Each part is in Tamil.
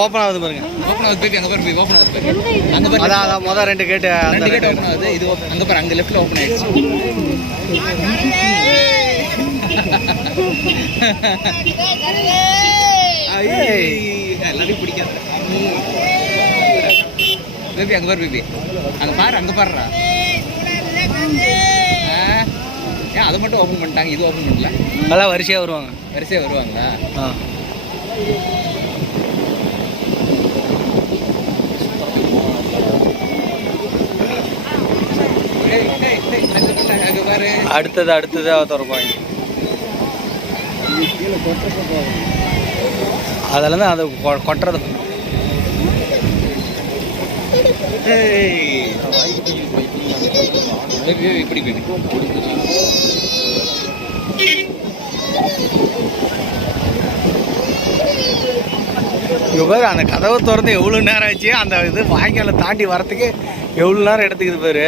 ஓப்பன் ஆகுது பாருங்க. ஓப்பன் ஆகுது பேபி. அங்கே பாரு பேபி, ஓப்பன் ஆகுது பேபி. அங்கே பாரு. அதான் மொதல் 2 கேட்டு ஓப்பன் ஆகுது. இது அங்கே பாரு, அங்கே லெஃப்ட்டில் ஓப்பன் ஆயிடுச்சு. எல்லாரையும் பிடிக்காது பேபி. அங்கே பாரு பேபி, அங்கே பாரு, அங்கே பாருறா. ஏன் அதை மட்டும் ஓப்பன் பண்ணிட்டாங்க, இது ஓப்பன் பண்ணல? அதெல்லாம் வரிசையாக வருவாங்களா? அடுத்தது திறப்பாங்க. அதில் தான் அது கொட்டுறது. இப்படி பேபி பாரு, அந்த கதவை திறந்து எவ்வளோ நேரம் ஆச்சு. அந்த இது வாய்க்கால தாண்டி வரத்துக்கு எவ்வளோ நேரம் எடுத்துக்குது பாரு.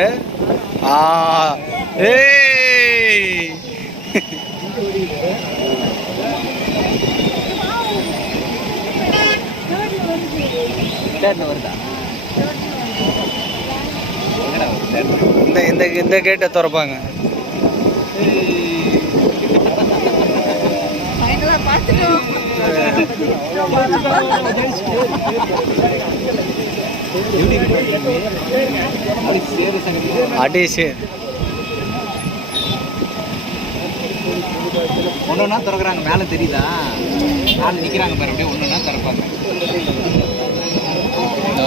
இந்த கேட்டை திறப்பாங்க. அடிச்சு ஒன்னொன்னா திறக்கிறாங்க. மேலே தெரியுதா? மேலே நிற்கிறாங்க பாரு, அப்படியே ஒன்னொன்னா திறப்பாங்க.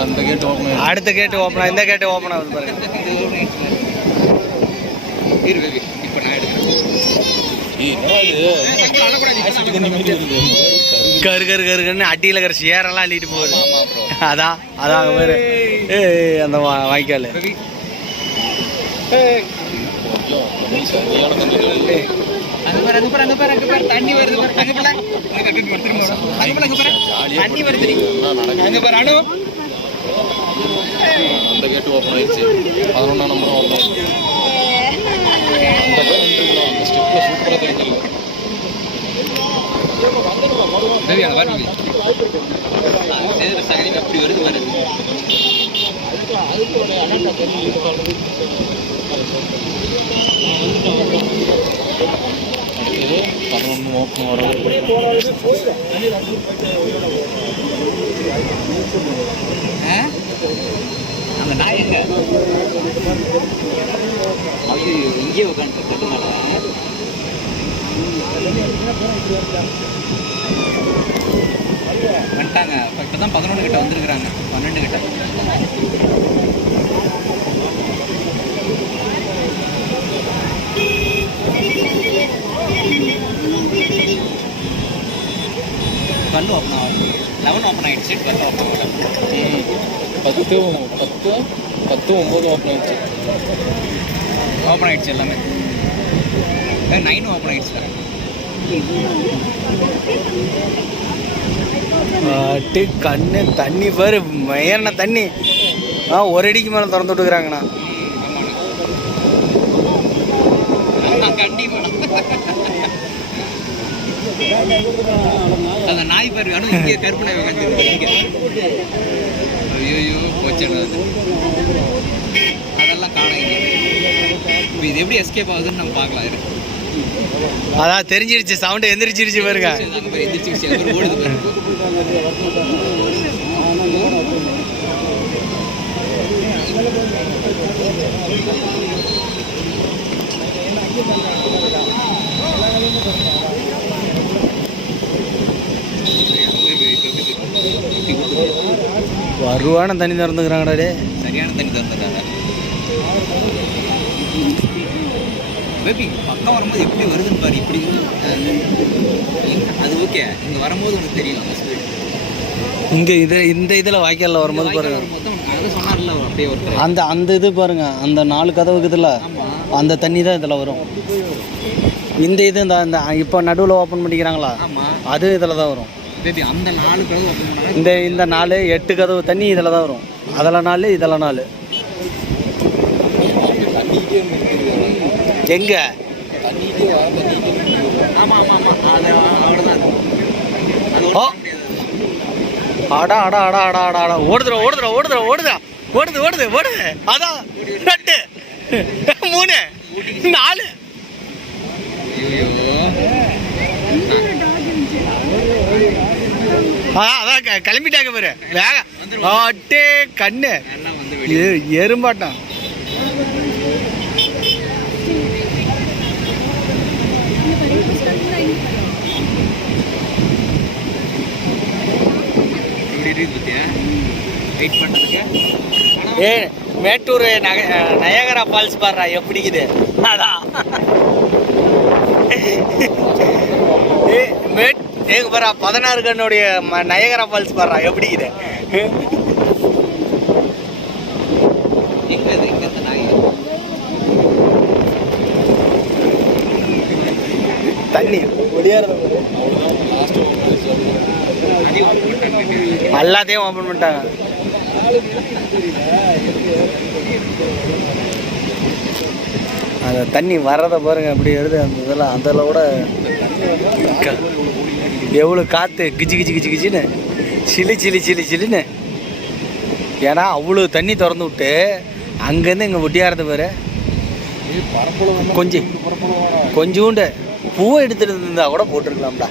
அந்த கேட்டு ஓப்பன், அடுத்த கேட்டு ஓப்பன், இந்த கேட்டு ஓப்பன் ஆகுது பாருங்க. இப்போ நான் கருன்னு அட்டியில் கரை சேரெல்லாம் அள்ளிட்டு போகுது. அதான் அங்கே பேர் அந்த வாய்க்கால். தண்ணி வருது, அந்த கேட்டு ஓப்பன் ஆயிடுச்சு. 11ஆம் நம்பரும் ஓப்பன் ஆயிடுச்சு. அந்த ஸ்டெப்ல சூப்பராக தெரிஞ்சு அங்கே பாருங்க. சகதி அப்படி வருது பாரு. ஓப்பன் வர அந்த நாய் எங்க? அது இங்கே உட்காந்து கட்டுனால வந்துட்டாங்க. இப்போ தான் 11 கிட்ட வந்துருக்குறாங்க. 12 கிட்ட. கல் ஓப்பன் ஆகும். 11 ஓப்பன் ஆகிடுச்சு. 12 ஓப்பன் ஆகும். 10 9 ஓப்பன் ஆகிடுச்சு. ஓப்பன் ஆகிடுச்சு எல்லாமே. 9 ஓப்பன் ஆகிடுச்சு. கண்ணு தண்ணி பாரு, மயன தண்ணி. ஒரு அடிக்கு மேலே திறந்து விட்டுக்கிறாங்கண்ணா. அந்த நாய் பாரு, இங்கே கருப்பு நாய் உட்காந்து. ஐயோ போச்சுன்னு அதெல்லாம் காணும். இப்போ இது எப்படி எஸ்கேப் ஆகுதுன்னு நம்ம பார்க்கலாம். அதான் தெரிஞ்சிருச்சு, சவுண்டு எந்திரிச்சிருச்சு பாருங்க. ஓடுது பாருங்க. வருவான தண்ணி திறந்துக்கிறாங்கடா. சரியான தண்ணி திறந்துக்கிறாங்க. பேபி பக்கம் வரும்போது எப்படி வருதுன்னு பாரு. இப்படி அது ஓகே. இங்கே வரும்போது உனக்கு தெரியும் அந்த ஸ்பீடு. இங்கே இந்த இதில் வாய்க்காலில் வரும்போது பாருங்க. சொன்னார்ல அப்படியே அந்த இது பாருங்க, அந்த 4 கதவு இருக்குதுல்ல, அந்த தண்ணி தான் இதில் வரும். இந்த இது இந்த இப்போ நடுவில் ஓப்பன் பண்ணிக்கிறாங்களா, அது இதில் தான் வரும். அந்த 4 கதவு ஓப்பன் பண்ணாங்க. இந்த 4 8 கதவு தண்ணி இதில் தான் வரும். அதில் 4 இதில் 4. எங்கே ஓ அடா அடா அடா அடா அடா அடா ஓடுதுடா ஓடுதுடா ஓடுதுடா ஓடுதா ஓடுது ஓடுது ஓடுது. அதான் 2 3 4. அதான் கிளம்பிட்டாங்க பாரு வேகம். அட்டே கண்ணு எறும்பாட்டம். ஏ மேட்டூர் நயகரா ஃபால்ஸ் பாடுறா எப்படிக்குது. அதான் ஏங்க பாரா 16 கண்ணுடைய நயகரா ஃபால்ஸ் பாடுறா எப்படிக்குது. தண்ணி எல்லாத்தையும் ஓப்பன் பண்ணிட்டாங்க. அந்த தண்ணி வர்றதை பாருங்க அப்படி வருது. அந்த இதெல்லாம் அதில் கூட எவ்வளோ காற்று கிச்சு கிச்சு கிச்சு கிச்சின்னு சிலி சிலி சிலி சிலின்னு. ஏன்னா அவ்வளோ தண்ணி திறந்து விட்டு அங்கேருந்து இங்கே ஒட்டியாரது பாரு. கொஞ்சோண்டு பூவை எடுத்துகிட்டு இருந்தால் கூட போட்டிருக்கலாம்டா.